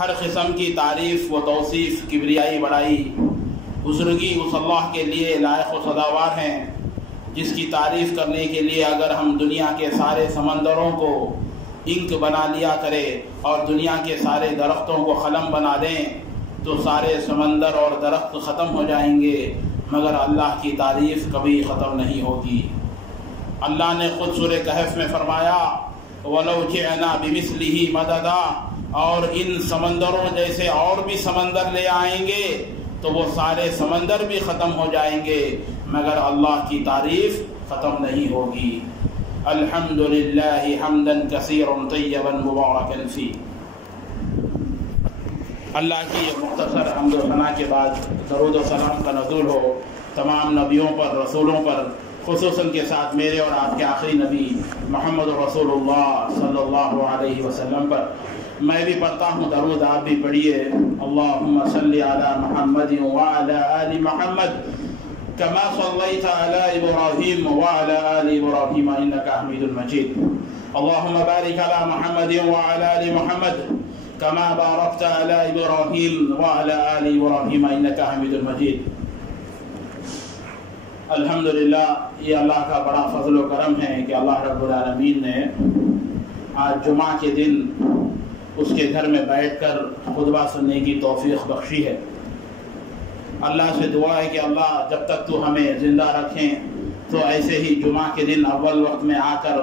ہر قسم کی تعریف و توصیف، کبریائی، بڑائی، بزرگی اس اللہ کے لیے لائق و سزاوار ہیں جس کی تعریف کرنے کے لیے اگر ہم دنیا کے سارے سمندروں کو انک بنا لیا کرے اور دنیا کے سارے درختوں کو قلم بنا دیں تو سارے سمندر اور درخت ختم ہو جائیں گے، مگر اللہ کی تعریف کبھی ختم نہیں ہوگی۔ اللہ نے خود سورہ کہف میں فرمایا وَلَوْ جِئْنَا بِمِثْلِهِ مَدَدًا، اور ان سمندروں جیسے اور بھی سمندر لے آئیں گے تو وہ سارے سمندر بھی ختم ہو جائیں گے مگر اللہ کی تعریف ختم نہیں ہوگی۔ الحمدللہ حمداً کثیرا طیبا مبارکا فیہ۔ اللہ کی مختصر حمد و ثنا کے بعد درود و سلام کا نزول ہو تمام نبیوں پر، رسولوں پر، خصوصاً کے ساتھ میرے اور آپ کے آخری نبی محمد رسول اللہ صلی اللہ علیہ وسلم پر۔ میں بھی پڑھتا ہوں درود، آپ بھی پڑھیے۔ اللہم صلی علی محمد وعلی آل محمد کما صلیت علی ابراہیم وعلی آل ابراہیم انکا حمید مجید۔ اللہم بارک علی محمد وعلی آل محمد کما بارکت علی ابراہیم وعلی آل ابراہیم انکا حمید مجید۔ الحمدللہ، یہ اللہ کا بڑا فضل و کرم ہے کہ اللہ رب العالمین نے آج جمعہ کے دن اس کے گھر میں بیٹھ کر خطبہ سننے کی توفیق بخشی ہے۔ اللہ سے دعا ہے کہ اللہ جب تک تو ہمیں زندہ رکھیں تو ایسے ہی جمعہ کے دن اول وقت میں آ کر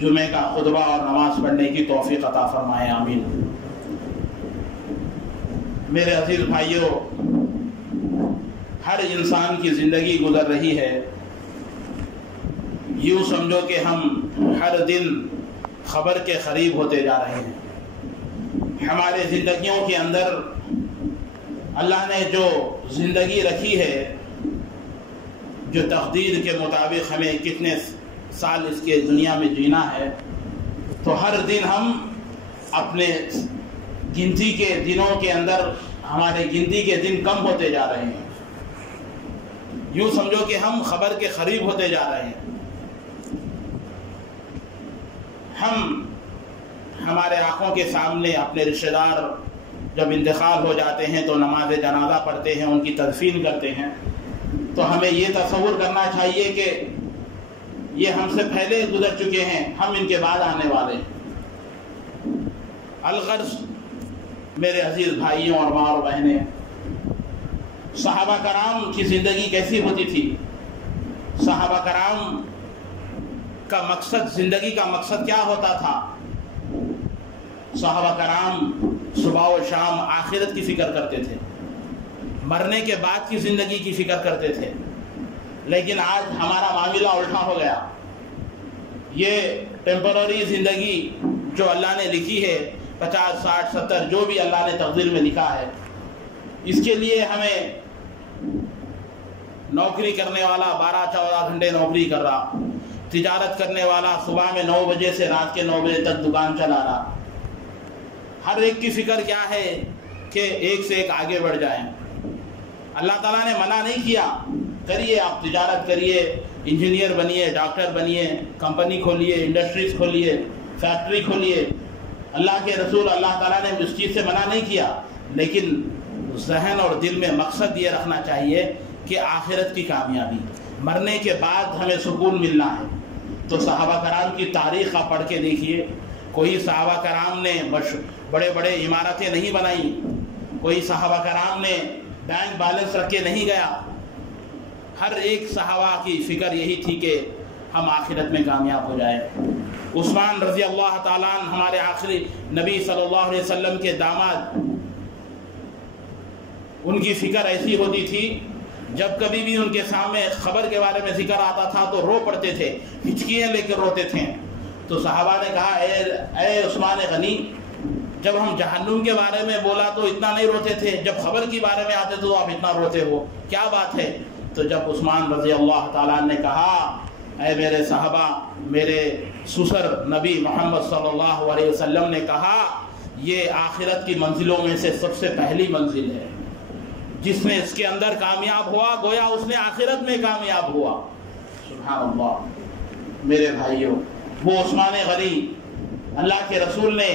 جمعے کا خطبہ اور نماز پڑھنے کی توفیق عطا فرمائے، آمین۔ میرے عزیز بھائیوں، ہر انسان کی زندگی گزر رہی ہے، یوں سمجھو کہ ہم ہر دن خبر کے قریب ہوتے جا رہے ہیں۔ ہمارے زندگیوں کے اندر اللہ نے جو زندگی رکھی ہے، جو تقدیر کے مطابق ہمیں کتنے سال اس کے دنیا میں جینا ہے، تو ہر دن ہم اپنے گنتی کے دنوں کے اندر ہمارے گنتی کے دن کم ہوتے جا رہے ہیں۔ یوں سمجھو کہ ہم خبر کے قریب ہوتے جا رہے ہیں۔ ہم ہمارے آنکھوں کے سامنے اپنے رشتہ دار جب انتقال ہو جاتے ہیں تو نماز جنازہ پڑھتے ہیں، ان کی تدفین کرتے ہیں، تو ہمیں یہ تصور کرنا چاہیے کہ یہ ہم سے پہلے گزر چکے ہیں، ہم ان کے بعد آنے والے ہیں۔ الغرض میرے عزیز بھائیوں اور ماں اور بہنیں، صحابہ کرام کی زندگی کیسی ہوتی تھی؟ صحابہ کرام کا مقصد، زندگی کا مقصد کیا ہوتا تھا؟ صحابہ کرام صبح و شام آخرت کی فکر کرتے تھے، مرنے کے بعد کی زندگی کی فکر کرتے تھے۔ لیکن آج ہمارا معاملہ الٹا ہو گیا۔ یہ ٹیمپرری زندگی جو اللہ نے لکھی ہے، 50 60 70 جو بھی اللہ نے تقدیر میں لکھا ہے، اس کے لیے ہمیں نوکری کرنے والا 12 14 گھنٹے نوکری کر رہا، تجارت کرنے والا صبح میں 9 بجے سے رات کے 9 بجے تک دکان چلا رہا۔ ہر ایک کی فکر کیا ہے کہ ایک سے ایک آگے بڑھ جائیں۔ اللہ تعالیٰ نے منع نہیں کیا، کریے، آپ تجارت کریے، انجینئر بنیے، ڈاکٹر بنیے، کمپنی کھولیے، انڈسٹریز کھولیے، فیکٹری کھولیے۔ اللہ کے رسول اللہ تعالیٰ نے اس چیز سے منع نہیں کیا، لیکن ذہن اور دل میں مقصد یہ رکھنا چاہیے کہ آخرت کی کامیابی، مرنے کے بعد ہمیں سکون ملنا ہے۔ تو صحابہ کرام کی تاریخ آپ پڑھ کے دیکھیے، کوئی صحابہ کرام نے بڑے بڑے عمارتیں نہیں بنائی، کوئی صحابہ کرام نے بینک بیلنس رکھ کے نہیں گیا۔ ہر ایک صحابہ کی فکر یہی تھی کہ ہم آخرت میں کامیاب ہو جائیں۔ عثمان رضی اللہ تعالیٰ عنہ ہمارے آخری نبی صلی اللہ علیہ وسلم کے داماد، ان کی فکر ایسی ہوتی تھی جب کبھی بھی ان کے سامنے خبر کے بارے میں ذکر آتا تھا تو رو پڑتے تھے، ہچکیاں لے کر روتے تھے۔ تو صحابہ نے کہا اے عثمان غنی، جب ہم جہنم کے بارے میں بولا تو اتنا نہیں روتے تھے، جب خبر کے بارے میں آتے تو آپ اتنا روتے ہو، کیا بات ہے؟ تو جب عثمان رضی اللہ تعالیٰ نے کہا اے میرے صحابہ، میرے سسر نبی محمد صلی اللہ علیہ وسلم نے کہا یہ آخرت کی منزلوں میں سے سب سے پہلی منزل ہے، جس نے اس کے اندر کامیاب ہوا گویا اس نے آخرت میں کامیاب ہوا۔ سبحان اللہ۔ میرے بھائیوں، وہ عثمان غنی اللہ کے رسول نے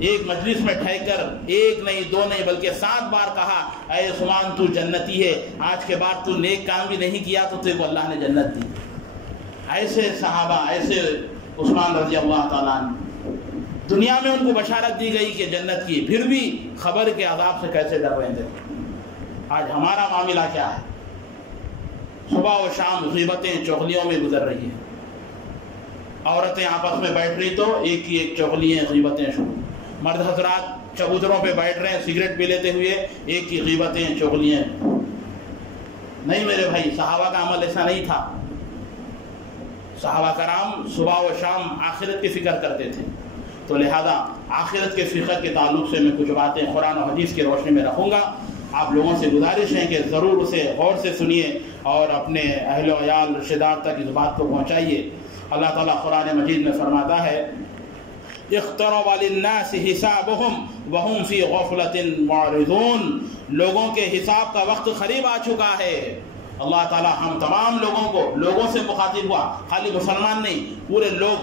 ایک مجلس میں ٹھہر کر ایک نہیں دو نہیں بلکہ 7 بار کہا اے عثمان تو جنتی ہے، آج کے بعد تو نیک کام بھی نہیں کیا تو تجھے اللہ نے جنت دی۔ ایسے صحابہ، ایسے عثمان رضی اللہ تعالیٰ عنہ، دنیا میں ان کو بشارت دی گئی کہ جنت کی، پھر بھی خبر کے عذاب سے کیسے ڈر رہے تھے۔ آج ہمارا معاملہ کیا ہے؟ صبح و شام غیبتیں چغلیوں میں گزر رہی ہیں، عورتیں آپس میں بیٹھ رہی تو ایک کی ایک چغلیاں غیبتیں شروع، مرد حضرات چبوتروں پہ بیٹھ رہے ہیں سگریٹ پی لیتے ہوئے، ایک کی غیبتیں چغلیاں۔ نہیں میرے بھائی، صحابہ کا عمل ایسا نہیں تھا۔ صحابہ کرام صبح و شام آخرت کی فکر کرتے تھے، تو لہذا آخرت کے فکر کے تعلق سے میں کچھ باتیں قرآن و حدیث کی روشنی میں رکھوں گا۔ آپ لوگوں سے گزارش ہے کہ ضرور اسے غور سے سنیے اور اپنے اہل و عیال رشتہ دار تک اس بات کو پہنچائیے۔ اللہ تعالیٰ قرآن مجید میں فرماتا ہے اقترب للناس حسابهم وهم في غفلة معرضون، لوگوں کے حساب کا وقت قریب آ چکا ہے۔ اللہ تعالیٰ ہم تمام لوگوں سے مخاطب ہوا، خالی مسلمان نہیں، پورے لوگ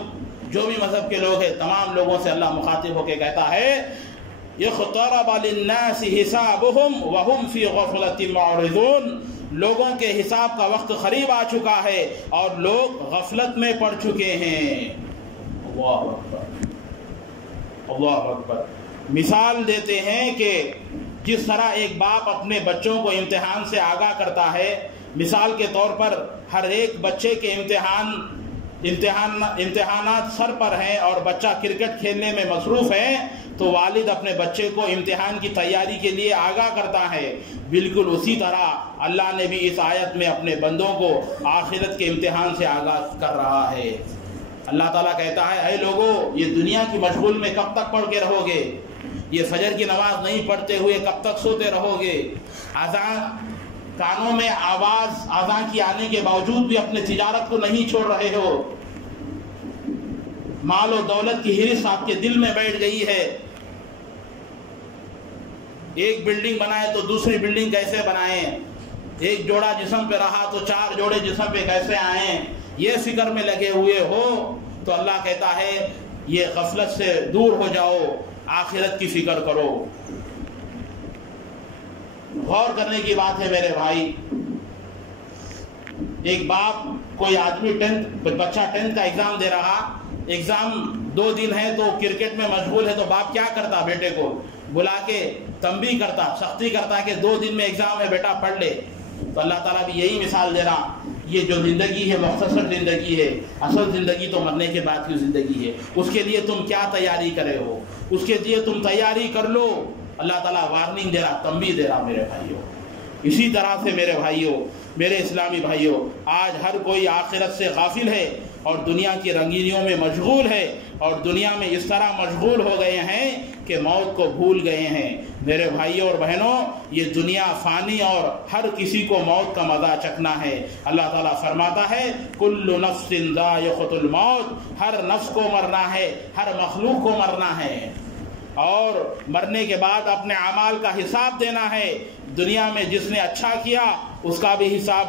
جو بھی مذہب کے لوگ ہیں تمام لوگوں سے اللہ مخاطب ہو کے کہتا ہے اقترب للناس حسابهم وهم في غفلة معرضون، لوگوں کے حساب کا وقت قریب آ چکا ہے اور لوگ غفلت میں پڑ چکے ہیں۔ اللہ اکبر، اللہ اکبر۔ مثال دیتے ہیں کہ جس طرح ایک باپ اپنے بچوں کو امتحان سے آگاہ کرتا ہے، مثال کے طور پر ہر ایک بچے کے امتحانات سر پر ہیں اور بچہ کرکٹ کھیلنے میں مصروف ہے، تو والد اپنے بچے کو امتحان کی تیاری کے لیے آگاہ کرتا ہے۔ بالکل اسی طرح اللہ نے بھی اس آیت میں اپنے بندوں کو آخرت کے امتحان سے آگاہ کر رہا ہے۔ اللہ تعالیٰ کہتا ہے اے لوگوں، یہ دنیا کی مشغول میں کب تک پڑھ کے رہو گے؟ یہ فجر کی نماز نہیں پڑھتے ہوئے کب تک سوتے رہو گے؟ اذان کانوں میں آواز اذان کی آنے کے باوجود بھی اپنے تجارت کو نہیں چھوڑ رہے ہو، مال و دولت کی ہرس آپ کے دل میں بیٹھ گئی ہے۔ ایک بلڈنگ بنائے تو دوسری بلڈنگ کیسے بنائیں، ایک جوڑا جسم پہ رہا تو 4 جوڑے جسم پہ کیسے آئیں، یہ فکر میں لگے ہوئے ہو تو اللہ کہتا ہے یہ غفلت سے دور ہو جاؤ، آخرت کی فکر کرو۔ غور کرنے کی بات ہے میرے بھائی، ایک باپ، کوئی آدمی بچہ 10th کا ایگزام دے رہا، ایگزام 2 دن ہے تو کرکٹ میں مشغول ہے، تو باپ کیا کرتا؟ بیٹے کو بلا کے تنبیہ کرتا، سختی کرتا کہ 2 دن میں ایگزام ہے بیٹا پڑھ لے۔ تو اللہ تعالیٰ بھی یہی مثال دے رہا، یہ جو زندگی ہے مختصر زندگی ہے، اصل زندگی تو مرنے کے بعد کی زندگی ہے، اس کے لیے تم کیا تیاری کرے ہو، اس کے لیے تم تیاری کر لو۔ اللہ تعالیٰ وارننگ دے رہا، تنبیہ دے رہا میرے بھائیوں۔ اسی طرح سے میرے بھائیوں، میرے اسلامی بھائیوں، آج ہر کوئی آخرت سے غافل ہے اور دنیا کی رنگینیوں میں مشغول ہے، اور دنیا میں اس طرح مشغول ہو گئے ہیں کہ موت کو بھول گئے ہیں۔ میرے بھائیوں اور بہنوں، یہ دنیا فانی اور ہر کسی کو موت کا مزہ چکھنا ہے۔ اللہ تعالیٰ فرماتا ہے کل نفس ذائقۃ الموت، ہر نفس کو مرنا ہے، ہر مخلوق کو مرنا ہے، اور مرنے کے بعد اپنے اعمال کا حساب دینا ہے۔ دنیا میں جس نے اچھا کیا اس کا بھی حساب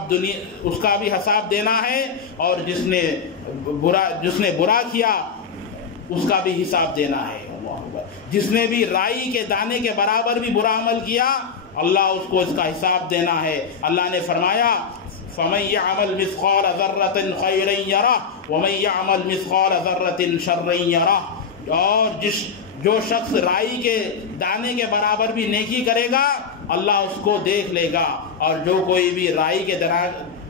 دینا ہے، اور جس نے برا کیا اس کا بھی حساب دینا ہے۔ جس نے بھی رائی کے دانے کے برابر بھی برا عمل کیا، اللہ اس کو اس کا حساب دینا ہے۔ اللہ نے فرمایا فَمَن يَعْمَلْ مِثْقَالَ ذَرَّةٍ خَيْرًا يَرَهُ وَمَن يَعْمَلْ مِثْقَالَ ذَرَّةٍ شَرًّا يَرَهُ، اور جو شخص رائی کے دانے کے برابر بھی نیکی کرے گا اللہ اس کو دیکھ لے گا، اور جو کوئی بھی رائی کے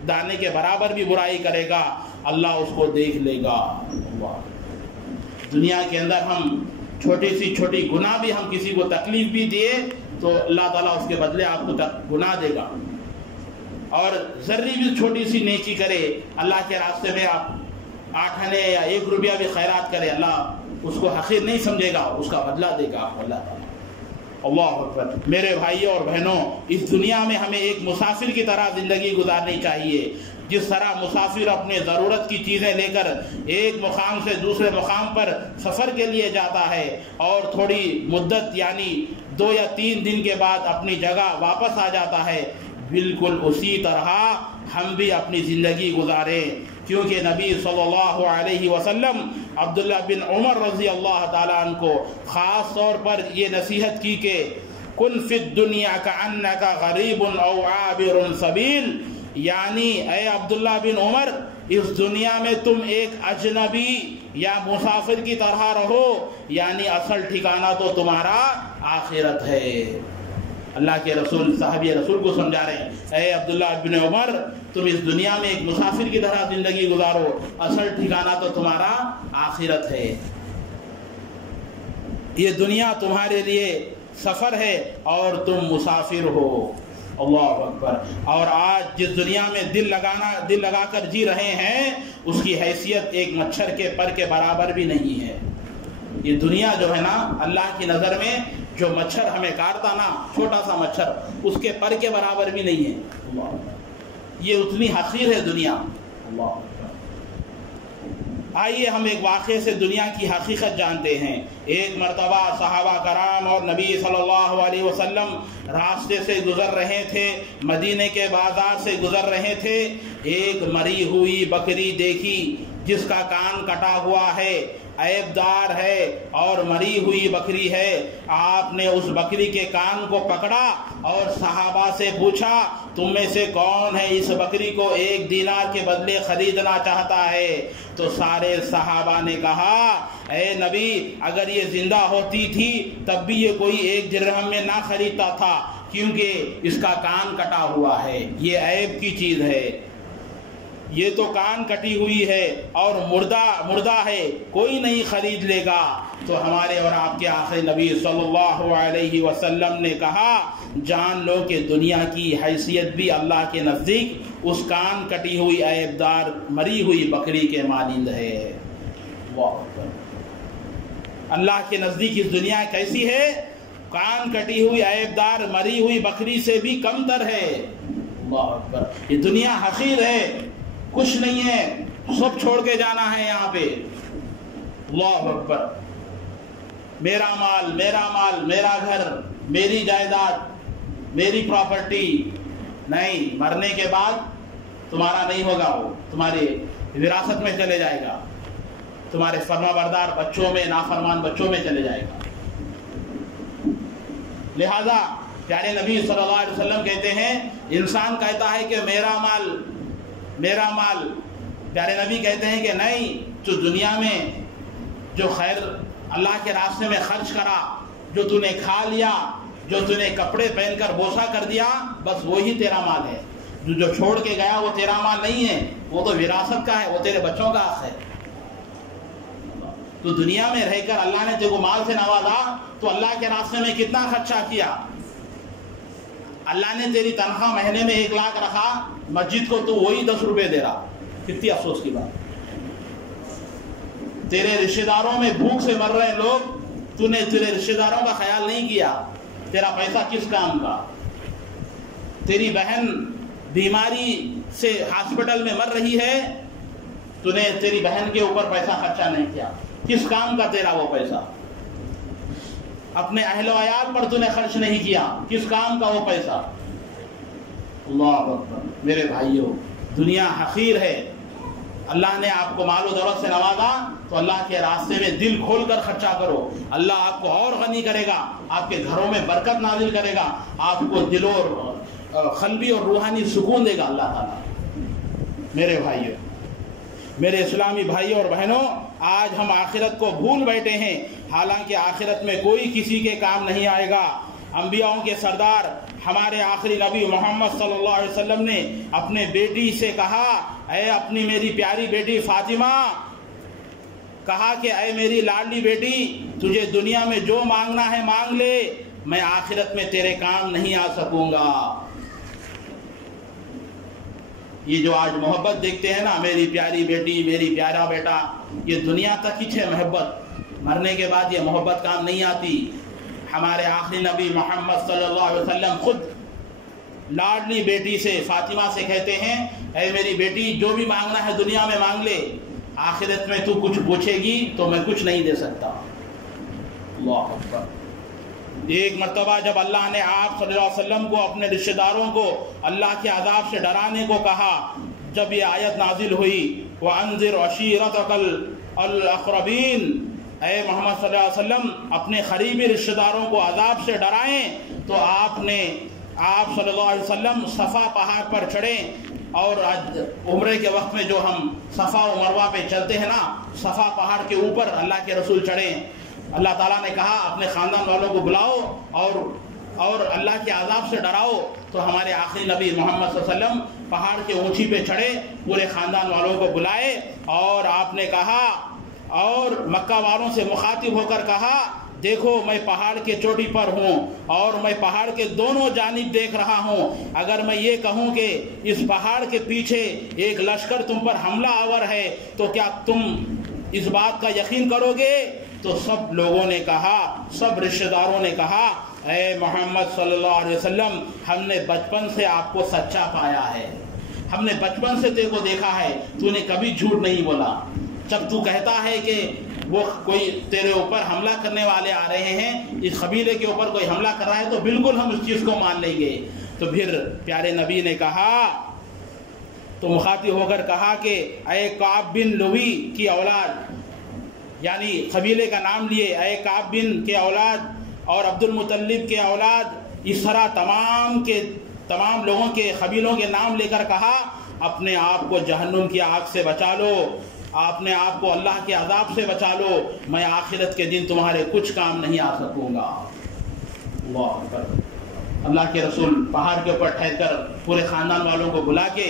دانے کے برابر بھی برائی کرے گا اللہ اس کو دیکھ لے گا۔ دنیا کے اندر ہم چھوٹی گناہ بھی ہم کسی کو تکلیف بھی دیے تو اللہ تعالیٰ اس کے بدلے آپ کو گناہ دے گا، اور ذری بھی چھوٹی سی نیکی کرے، اللہ کے راستے میں آپ 8 آنے یا 1 روپیہ بھی خیرات کرے، اللہ اس کو حقیر نہیں سمجھے گا، اس کا بدلہ دے گا اللہ تعالیٰ۔ اللہ اکبر۔ میرے بھائیوں اور بہنوں، اس دنیا میں ہمیں ایک مسافر کی طرح زندگی گزارنی چاہیے۔ جس طرح مسافر اپنے ضرورت کی چیزیں لے کر ایک مقام سے دوسرے مقام پر سفر کے لیے جاتا ہے اور تھوڑی مدت یعنی 2 یا 3 دن کے بعد اپنی جگہ واپس آ جاتا ہے، بالکل اسی طرح ہم بھی اپنی زندگی گزاریں۔ کیونکہ نبی صلی اللہ علیہ وسلم عبداللہ بن عمر رضی اللہ تعالیٰ عنہ کو خاص طور پر یہ نصیحت کی کہ کن فی الدنیا کأنک غریب او عابر سبیل، یعنی اے عبداللہ بن عمر اس دنیا میں تم ایک اجنبی یا مسافر کی طرح رہو، یعنی اصل ٹھکانہ تو تمہارا آخرت ہے۔ اللہ کے رسول صحابی رسول کو سمجھا رہے ہیں، اے عبداللہ بن عمر تم اس دنیا میں ایک مسافر کی طرح زندگی گزارو، اصل ٹھکانہ تو تمہارا آخرت ہے۔ یہ دنیا تمہارے لیے سفر ہے اور تم مسافر ہو۔ اللہ اکبر۔ اور آج جس دنیا میں دل لگا کر جی رہے ہیں اس کی حیثیت ایک مچھر کے پر کے برابر بھی نہیں ہے۔ یہ دنیا جو ہے نا اللہ کی نظر میں جو مچھر ہمیں کاٹتا نا، چھوٹا سا مچھر، اس کے پر کے برابر بھی نہیں ہے۔ اللہ، یہ اتنی حقیر ہے دنیا۔ اللہ، آئیے ہم ایک واقعے سے دنیا کی حقیقت جانتے ہیں۔ ایک مرتبہ صحابہ کرام اور نبی صلی اللہ علیہ وسلم راستے سے گزر رہے تھے، مدینے کے بازار سے گزر رہے تھے، ایک مری ہوئی بکری دیکھی جس کا کان کٹا ہوا ہے، عیب دار ہے اور مری ہوئی بکری ہے۔ آپ نے اس بکری کے کان کو پکڑا اور صحابہ سے پوچھا تم میں سے کون ہے اس بکری کو 1 دینار کے بدلے خریدنا چاہتا ہے؟ تو سارے صحابہ نے کہا اے نبی اگر یہ زندہ ہوتی تھی تب بھی یہ کوئی 1 درہم میں نہ خریدتا تھا، کیونکہ اس کا کان کٹا ہوا ہے، یہ عیب کی چیز ہے، یہ تو کان کٹی ہوئی ہے اور مردہ ہے، کوئی نہیں خرید لے گا۔ تو ہمارے اور آپ کے آخری نبی صلی اللہ علیہ وسلم نے کہا جان لو کہ دنیا کی حیثیت بھی اللہ کے نزدیک اس کان کٹی ہوئی عیب دار مری ہوئی بکری کے مانند ہے۔ اللہ کے نزدیک اس دنیا کیسی ہے؟ کان کٹی ہوئی عیب دار مری ہوئی بکری سے بھی کم تر ہے۔ اللہ اکبر۔ یہ دنیا حقیر ہے، کچھ نہیں ہے، سب چھوڑ کے جانا ہے یہاں پہ۔ اللہ اکبر۔ میرا مال، میرا گھر، میری جائیداد، میری پراپرٹی، نہیں، مرنے کے بعد تمہارا نہیں ہوگا، وہ تمہاری وراثت میں چلے جائے گا، تمہارے فرما بردار بچوں میں، نافرمان بچوں میں چلے جائے گا۔ لہذا پیارے نبی صلی اللہ علیہ وسلم کہتے ہیں انسان کہتا ہے کہ میرا مال، پیارے نبی کہتے ہیں کہ نہیں، جو دنیا میں جو خیر اللہ کے راستے میں خرچ کرا، جو تو نے کھا لیا، جو تو نے کپڑے پہن کر بوسہ کر دیا، بس وہی تیرا مال ہے۔ جو چھوڑ کے گیا وہ تیرا مال نہیں ہے، وہ تو وراثت کا ہے، وہ تیرے بچوں کا حق ہے۔ تو دنیا میں رہ کر اللہ نے تیرے کو مال سے نوازا تو اللہ کے راستے میں کتنا خرچہ کیا؟ اللہ نے تیری تنخواہ مہینے میں 1 لاکھ رکھا، مسجد کو تو وہی 10 روپے دے رہا، کتنی افسوس کی بات۔ تیرے رشتہ داروں میں بھوک سے مر رہے لوگ، تو نے تیرے رشتہ داروں کا خیال نہیں کیا، تیرا پیسہ کس کام کا؟ تیری بہن بیماری سے ہاسپٹل میں مر رہی ہے، تو نے تیری بہن کے اوپر پیسہ خرچہ نہیں کیا، کس کام کا تیرا وہ پیسہ؟ اپنے اہل و عیال پر تو نے خرچ نہیں کیا، کس کام کا وہ پیسہ؟ اللہ اکبر۔ میرے بھائیوں، دنیا حقیر ہے۔ اللہ نے آپ کو مال و دولت سے نوازا تو اللہ کے راستے میں دل کھول کر خرچہ کرو، اللہ آپ کو اور غنی کرے گا، آپ کے گھروں میں برکت نازل کرے گا، آپ کو دل اور قلبی اور روحانی سکون دے گا اللہ تعالیٰ۔ میرے بھائیوں، میرے اسلامی بھائیوں اور بہنوں، آج ہم آخرت کو بھول بیٹھے ہیں، حالانکہ آخرت میں کوئی کسی کے کام نہیں آئے گا۔ انبیاؤں کے سردار ہمارے آخری نبی محمد صلی اللہ علیہ وسلم نے اپنے بیٹی سے کہا، اے اپنی میری پیاری بیٹی فاطمہ، کہا کہ اے میری لاڈلی بیٹی، تجھے دنیا میں جو مانگنا ہے مانگ لے، میں آخرت میں تیرے کام نہیں آ سکوں گا۔ یہ جو آج محبت دیکھتے ہیں نا، میری پیاری بیٹی، میری پیارا بیٹا، یہ دنیا تک ہی ہے محبت، مرنے کے بعد یہ محبت کام نہیں آتی۔ ہمارے آخری نبی محمد صلی اللہ علیہ وسلم خود لاڈلی بیٹی سے فاطمہ سے کہتے ہیں، اے میری بیٹی جو بھی مانگنا ہے دنیا میں مانگ لے، آخرت میں تو کچھ پوچھے گی تو میں کچھ نہیں دے سکتا۔ اللہ اکبر۔ ایک مرتبہ جب اللہ نے آپ صلی اللہ علیہ وسلم کو اپنے رشتہ داروں کو اللہ کے عذاب سے ڈرانے کو کہا، جب یہ آیت نازل ہوئی وَأَنذِرْ عَشِيرَتَكَ الْأَقْرَبِينَ، اے محمد صلی اللہ علیہ وسلم اپنے قریبی رشتہ داروں کو عذاب سے ڈرائیں، تو آپ صلی اللہ علیہ وسلم صفا پہاڑ پر چڑھیں۔ اور عمرے کے وقت میں جو ہم صفا و مروہ پہ چلتے ہیں نا، صفا پہاڑ کے اوپر اللہ کے رسول چڑھیں۔ اللہ تعالیٰ نے کہا اپنے خاندان والوں کو بلاؤ اور اللہ کے عذاب سے ڈراؤ، تو ہمارے آخری نبی محمد صلی اللہ علیہ وسلم پہاڑ کے اونچی پہ چڑھے، پورے خاندان والوں کو بلائے، اور آپ نے کہا اور مکہ والوں سے مخاطب ہو کر کہا دیکھو میں پہاڑ کے چوٹی پر ہوں اور میں پہاڑ کے دونوں جانب دیکھ رہا ہوں، اگر میں یہ کہوں کہ اس پہاڑ کے پیچھے ایک لشکر تم پر حملہ آور ہے تو کیا تم اس بات کا یقین کرو گے؟ تو سب لوگوں نے کہا، سب رشتہ داروں نے کہا اے محمد صلی اللہ علیہ وسلم ہم نے بچپن سے آپ کو سچا پایا ہے، ہم نے بچپن سے تیرے کو دیکھا ہے، تو نے کبھی جھوٹ نہیں بولا۔ جب تو کہتا ہے کہ وہ کوئی تیرے اوپر حملہ کرنے والے آ رہے ہیں، اس قبیلے کے اوپر کوئی حملہ کر رہا ہے، تو بالکل ہم اس چیز کو مان لیں گے۔ تو پھر پیارے نبی نے کہا، تو مخاطب ہو کر کہا کہ اے کعب بن لوی کی اولاد، یعنی قبیلے کا نام لیے، اے کعب بن کے اولاد اور عبد المطلب کے اولاد، اس طرح تمام لوگوں کے قبیلوں کے نام لے کر کہا اپنے آپ کو جہنم کی آگ سے بچا لو، اپنے آپ کو اللہ کے عذاب سے بچا لو، میں آخرت کے دن تمہارے کچھ کام نہیں آ سکوں گا۔ اللہ اکبر۔ اللہ کے رسول پہاڑ کے اوپر ٹھہر کر پورے خاندان والوں کو بلا کے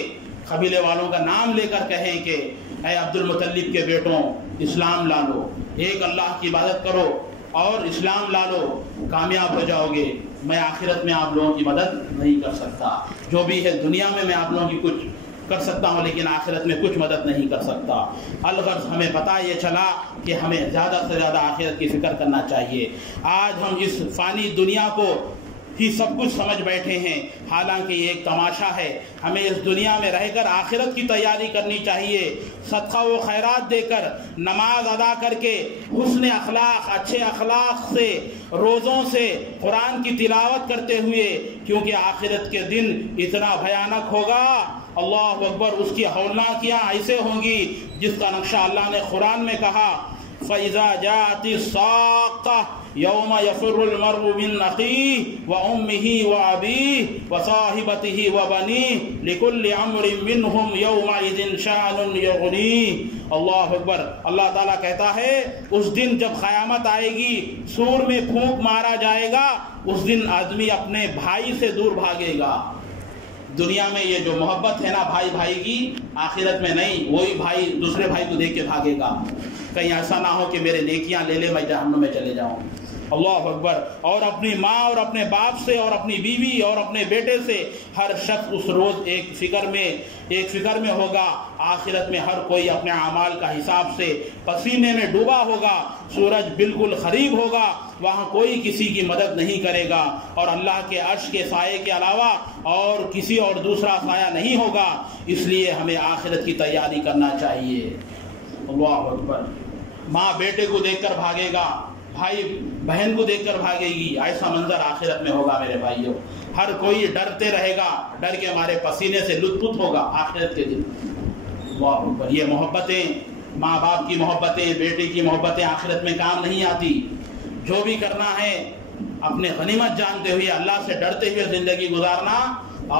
قبیلے والوں کا نام لے کر کہیں کہ اے عبد المطلب کے بیٹوں اسلام لا لو، ایک اللہ کی عبادت کرو اور اسلام لا لو، کامیاب ہو جاؤ گے، میں آخرت میں آپ لوگوں کی مدد نہیں کر سکتا، جو بھی ہے دنیا میں آپ لوگوں کی کچھ کر سکتا ہوں لیکن آخرت میں کچھ مدد نہیں کر سکتا۔ الغرض ہمیں پتہ یہ چلا کہ ہمیں زیادہ سے زیادہ آخرت کی فکر کرنا چاہیے۔ آج ہم اس فانی دنیا کو ہی سب کچھ سمجھ بیٹھے ہیں، حالانکہ یہ ایک تماشا ہے، ہمیں اس دنیا میں رہ کر آخرت کی تیاری کرنی چاہیے، صدقہ و خیرات دے کر، نماز ادا کر کے، حسن اخلاق، اچھے اخلاق سے، روزوں سے، قرآن کی تلاوت کرتے ہوئے، کیونکہ آخرت کے دن اتنا بھیانک ہوگا، اللہ اکبر، اس کی ہولناکیاں ایسے ہوں گی جس کا نقشہ اللہ نے قرآن میں کہا فَإِذَا جَاءَتِ الصَّاخَّةُ يَوْمَ يَفِرُّ الْمَرْءُ مِنْ أَخِيهِ وَأُمِّهِ وَأَبِيهِ وَصَاحِبَتِهِ وَبَنِيهِ لِكُلِّ عَمْرٍ مِّنْهُمْ يَوْمَئِذٍ شَأْنٌ يُغْنِيهِ۔ اللہ اکبر۔ اللہ تعالیٰ کہتا ہے اس دن جب قیامت آئے گی، سور میں پھونک مارا جائے گا، اس دن آدمی اپنے بھائی سے دور بھاگے گا۔ دنیا میں یہ جو محبت ہے نا بھائی بھائی کی، آخرت میں نہیں، وہی بھائی دوسرے بھائی کو دیکھ کے بھاگے گا، کہیں ایسا نہ ہو کہ میرے نیکیاں لے لے میں جہنم میں چلے جاؤں۔ اللہ اکبر۔ اور اپنی ماں اور اپنے باپ سے اور اپنی بیوی اور اپنے بیٹے سے ہر شخص اس روز ایک فکر میں ہوگا۔ آخرت میں ہر کوئی اپنے اعمال کا حساب سے پسینے میں ڈوبا ہوگا، سورج بالکل قریب ہوگا، وہاں کوئی کسی کی مدد نہیں کرے گا، اور اللہ کے عرش کے سائے کے علاوہ اور کسی اور دوسرا سایہ نہیں ہوگا۔ اس لیے ہمیں آخرت کی تیاری کرنا چاہیے۔ اللہ اکبر۔ ماں بیٹے کو دیکھ کر بھاگے گا، بھائی بہن کو دیکھ کر بھاگے گی، ایسا منظر آخرت میں ہوگا میرے بھائیوں۔ ہر کوئی ڈرتے رہے گا، ڈر کے ہمارے پسینے سے لطف ہوگا آخرت کے دن۔ اللہ اکبر۔ یہ محبتیں، ماں باپ کی محبتیں، بیٹے کی محبتیں آخرت میں کام نہیں آتی۔ جو بھی کرنا ہے اپنے غنیمت جانتے ہوئے، اللہ سے ڈرتے ہوئے زندگی گزارنا،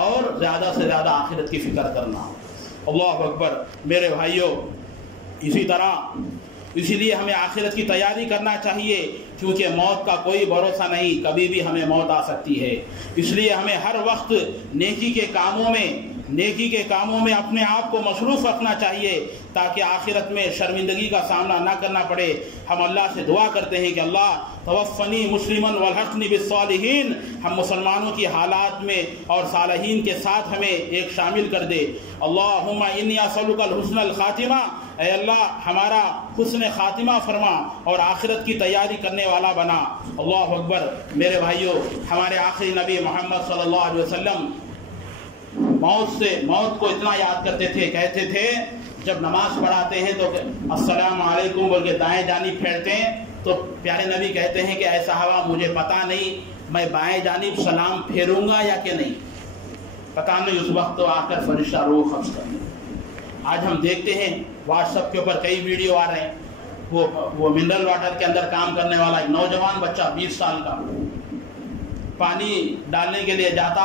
اور زیادہ سے زیادہ آخرت کی فکر کرنا۔ اللہ اکبر میرے بھائیوں۔ اسی لیے ہمیں آخرت کی تیاری کرنا چاہیے، کیونکہ موت کا کوئی بھروسہ نہیں، کبھی بھی ہمیں موت آ سکتی ہے۔ اس لیے ہمیں ہر وقت نیکی کے کاموں میں اپنے آپ کو مصروف رکھنا چاہیے، تاکہ آخرت میں شرمندگی کا سامنا نہ کرنا پڑے۔ ہم اللہ سے دعا کرتے ہیں کہ اللہ توفنی مسلما والحقنی بالصالحین، ہم مسلمانوں کی حالات میں اور صالحین کے ساتھ ہمیں ایک شامل کر دے۔ اللہم انی اسألک الحسن الخاتمہ، اے اللہ ہمارا حسن خاتمہ فرما اور آخرت کی تیاری کرنے والا بنا۔ اللہ اکبر میرے بھائیوں۔ ہمارے آخری نبی محمد صلی اللہ علیہ وسلم موت کو اتنا یاد کرتے تھے، کہتے تھے جب نماز پڑھاتے ہیں تو السلام علیکم بول کے دائیں جانب پھیرتے ہیں، تو پیارے نبی کہتے ہیں کہ اے صحابہ مجھے پتا نہیں میں بائیں جانب سلام پھیروں گا یا کہ نہیں، پتا نہیں، اس وقت تو آ کر فرشتہ روح قبض کر لیں۔ آج ہم دیکھتے ہیں واٹس ایپ کے اوپر کئی ویڈیو آ رہے ہیں، وہ منرل واٹر کے اندر کام کرنے والا ایک نوجوان بچہ 20 سال کا پانی ڈالنے کے لیے جاتا،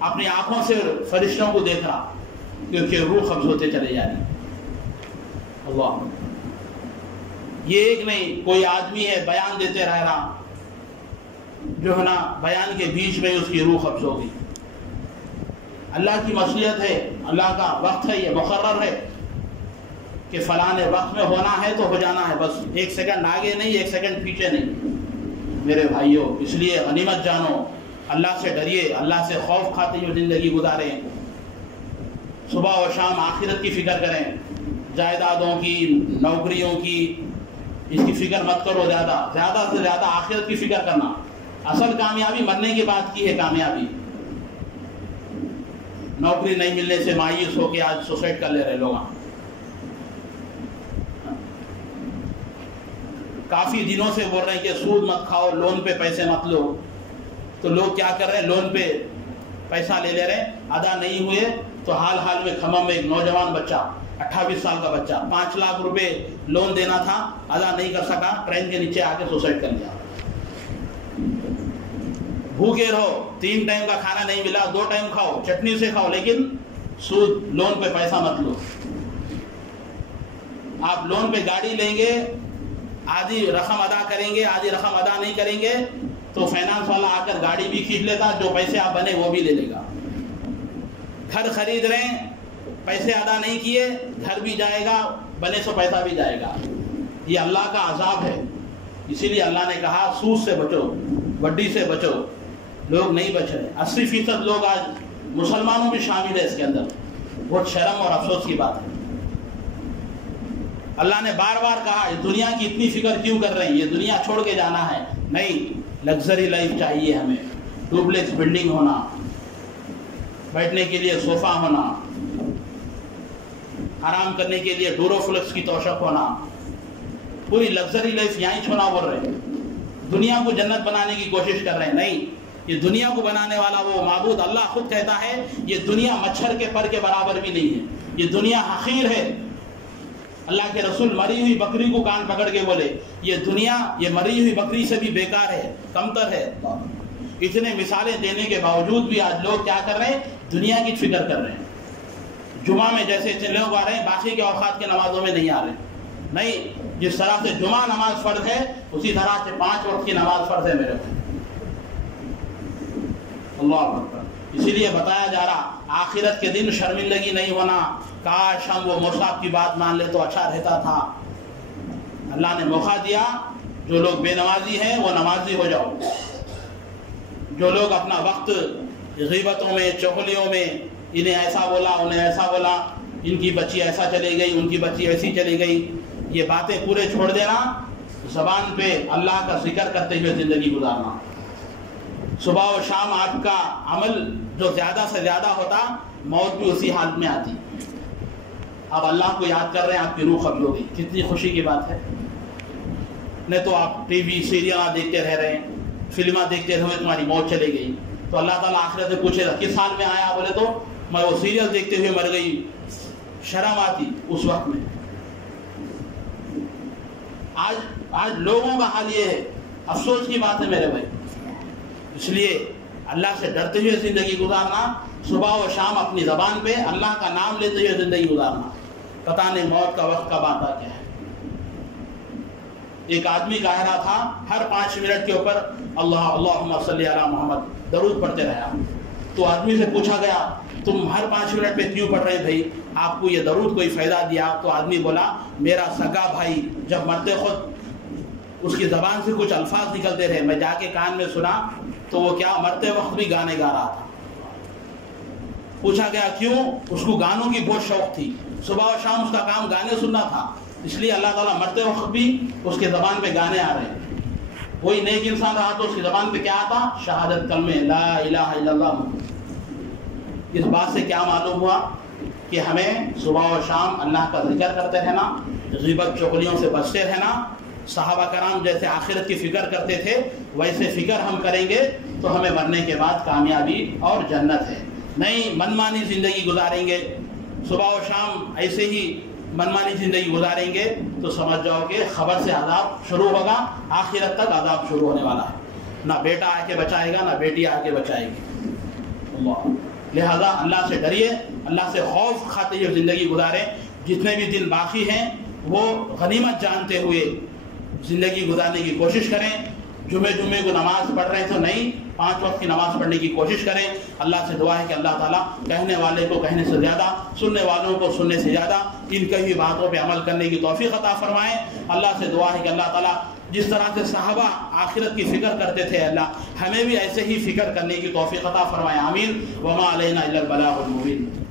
اپنی آنکھوں سے فرشتوں کو دیکھ رہا کیونکہ روح قبض ہوتے چلے جا رہی۔ اللہ، یہ ایک نہیں، کوئی آدمی ہے بیان دیتے رہ رہا، جو ہے نا بیان کے بیچ میں اس کی روح قبض ہو گئی۔ اللہ کی مصلحت ہے، اللہ کا وقت ہے، یہ مقرر ہے کہ فلاں وقت میں ہونا ہے تو ہو جانا ہے، بس 1 سیکنڈ آگے نہیں، 1 سیکنڈ پیچھے نہیں۔ میرے بھائیوں، اس لیے غنیمت جانو، اللہ سے ڈریے، اللہ سے خوف کھاتے ہوئے زندگی گزاریں، صبح و شام آخرت کی فکر کریں، جائیدادوں کی، نوکریوں کی اس کی فکر مت کرو، زیادہ سے زیادہ آخرت کی فکر کرنا۔ اصل کامیابی مرنے کے بعد کی ہے کامیابی۔ نوکری نہیں ملنے سے مایوس ہو کے آج سوسائڈ کر لے رہے لوگ، کافی دنوں سے بول رہے ہیں کہ سود مت کھاؤ، لون پہ پیسے مت لو، تو لوگ کیا کر رہے ہیں، لون پہ پیسہ لے لے رہے ہیں، ادا نہیں ہوئے تو حال میں کھمم میں ایک نوجوان بچہ 28 سال کا بچہ 5 لاکھ روپے لون دینا تھا، ادا نہیں کر سکا، ٹرین کے نیچے آ کے سوسائڈ کر لیا۔ بھوکے رہو، 3 ٹائم کا کھانا نہیں ملا، 2 ٹائم کھاؤ، چٹنی سے کھاؤ، لیکن سود لون پہ پیسہ مت لو۔ آپ لون پہ گاڑی لیں گے، آدھی رقم ادا کریں گے، آدھی رقم ادا نہیں کریں گے تو فائنانس والا آ کر گاڑی بھی کھینچ لیتا، جو پیسے آپ بنے وہ بھی لے لے گا۔ گھر خرید رہے ہیں، پیسے ادا نہیں کیے، گھر بھی جائے گا، بنے سو پیسہ بھی جائے گا۔ یہ اللہ کا عذاب ہے، اسی لیے اللہ نے کہا سود سے بچو، وڈی سے بچو۔ لوگ نہیں بچ رہے، 80% لوگ آج مسلمانوں بھی شامل ہے اس کے اندر، بہت شرم اور افسوس کی بات ہے۔ اللہ نے بار بار کہا اس دنیا کی اتنی فکر کیوں کر رہے ہیں، یہ دنیا چھوڑ کے جانا ہے، نہیں، لگژری لائف چاہیے ہمیں، ڈوپلیکس بلڈنگ ہونا، بیٹھنے کے لیے صوفہ ہونا، آرام کرنے کے لیے ڈوروفلکس کی توشک ہونا، پوری لگژری لائف یہاں چھوڑنا بول رہے ہیں، دنیا کو جنت بنانے کی کوشش کر رہے ہیں۔ نہیں، یہ دنیا کو بنانے والا وہ معبود اللہ خود کہتا ہے یہ دنیا مچھر کے پر کے برابر بھی نہیں ہے، یہ دنیا حقیر ہے۔ اللہ کے رسول مری ہوئی بکری کو کان پکڑ کے بولے یہ دنیا یہ مری ہوئی بکری سے بھی بیکار ہے، کمتر ہے۔ اتنے مثالیں دینے کے باوجود بھی آج لوگ کیا کر رہے ہیں، دنیا کی فکر کر رہے ہیں۔ جمعہ میں جیسے اتنے لوگ آ رہے ہیں، باقی کے اوقات کے نمازوں میں نہیں آ رہے ہیں۔ نہیں، جس طرح سے جمعہ نماز فرض ہے اسی طرح سے 5 وقت کی نماز فرض ہے میرے کو۔ اللہ اکبر۔ اسی لیے بتایا جا رہا آخرت کے دن شرمندگی نہیں ہونا، کاش ہم وہ مصحف کی بات مان لے تو اچھا رہتا تھا۔ اللہ نے موقع دیا، جو لوگ بے نمازی ہیں وہ نمازی ہو جاؤ، جو لوگ اپنا وقت غیبتوں میں، چغلیوں میں، انہیں ایسا بولا انہیں ایسا بولا، ان کی بچی ایسا چلی گئی، ان کی بچی ایسی چلی گئی، یہ باتیں پورے چھوڑ دینا، زبان پہ اللہ کا ذکر کرتے ہوئے زندگی گزارنا۔ صبح و شام آپ کا عمل جو زیادہ سے زیادہ ہوتا، موت بھی اسی حالت میں آتی۔ اب اللہ کو یاد کر رہے ہیں، آپ کی روح قبض ہو گئی، کتنی خوشی کی بات ہے۔ نہیں تو آپ ٹی وی سیریل دیکھتے رہ رہے ہیں، فلمیں دیکھتے رہے، تمہاری موت چلے گئی تو اللہ تعالیٰ آخرت سے پوچھے گا کس حال میں آیا، بولے تو میں وہ سیریل دیکھتے ہوئے مر گئی۔ شرم آتی اس وقت میں۔ آج لوگوں کا حال یہ ہے، افسوس کی بات ہے میرے بھائی۔ اس لیے اللہ سے ڈرتے ہوئے زندگی گزارنا، صبح و شام اپنی زبان پہ اللہ کا نام لیتے ہوئے زندگی گزارنا، پتہ نہیں موت کا وقت کب آتا کیا ہے۔ ایک آدمی کہہ رہا تھا ہر 5 منٹ کے اوپر اللہم صلی علی محمد درود پڑھتے رہا، تو آدمی سے پوچھا گیا تم ہر 5 منٹ پہ کیوں پڑھ رہے بھائی، آپ کو یہ درود کوئی فائدہ دیا؟ تو آدمی بولا میرا سگا بھائی جب مرتے خود اس کی زبان سے کچھ الفاظ نکلتے رہے، میں جا کے کان میں سنا تو وہ کیا مرتے وقت بھی گانے گا رہا تھا۔ پوچھا گیا کیوں؟ اس کو گانوں کی بہت شوق تھی، صبح و شام اس کا کام گانے سننا تھا، اس لیے اللہ تعالیٰ مرتے وقت بھی اس کے زبان پہ گانے آ رہے ہیں۔ کوئی نیک انسان رہا تو اس کی زبان پہ کیا آتا؟ شہادت کلمے لا الہ الا اللہ۔ اس بات سے کیا معلوم ہوا کہ ہمیں صبح و شام اللہ کا ذکر کرتے رہنا، غیبت چغلیوں سے بچتے رہنا۔ صحابہ کرام جیسے آخرت کی فکر کرتے تھے ویسے فکر ہم کریں گے تو ہمیں مرنے کے بعد کامیابی اور جنت ہے۔ نہیں منمانی زندگی گزاریں گے، صبح و شام ایسے ہی منمانی زندگی گزاریں گے تو سمجھ جاؤ کہ خبر سے عذاب شروع ہوگا، آخرت تک عذاب شروع ہونے والا ہے، نہ بیٹا آ کے بچائے گا نہ بیٹی آ کے بچائے گی۔ اللہ، لہذا اللہ سے ڈریے، اللہ سے خوف کھاتے ہوئے زندگی گزاریں، جتنے بھی دن باقی ہیں وہ غنیمت جانتے ہوئے زندگی گزارنے کی کوشش کریں۔ جمعے کو نماز پڑھ رہے ہیں تو نہیں، 5 وقت کی نماز پڑھنے کی کوشش کریں۔ اللہ سے دعا ہے کہ اللہ تعالیٰ کہنے والے کو کہنے سے زیادہ، سننے والوں کو سننے سے زیادہ ان کئی باتوں پہ عمل کرنے کی توفیق عطا فرمائیں۔ اللہ سے دعا ہے کہ اللہ تعالیٰ جس طرح سے صحابہ آخرت کی فکر کرتے تھے، اللہ ہمیں بھی ایسے ہی فکر کرنے کی توفیق عطا فرمائے، آمین۔ وما علینا الا البلاغ المبین۔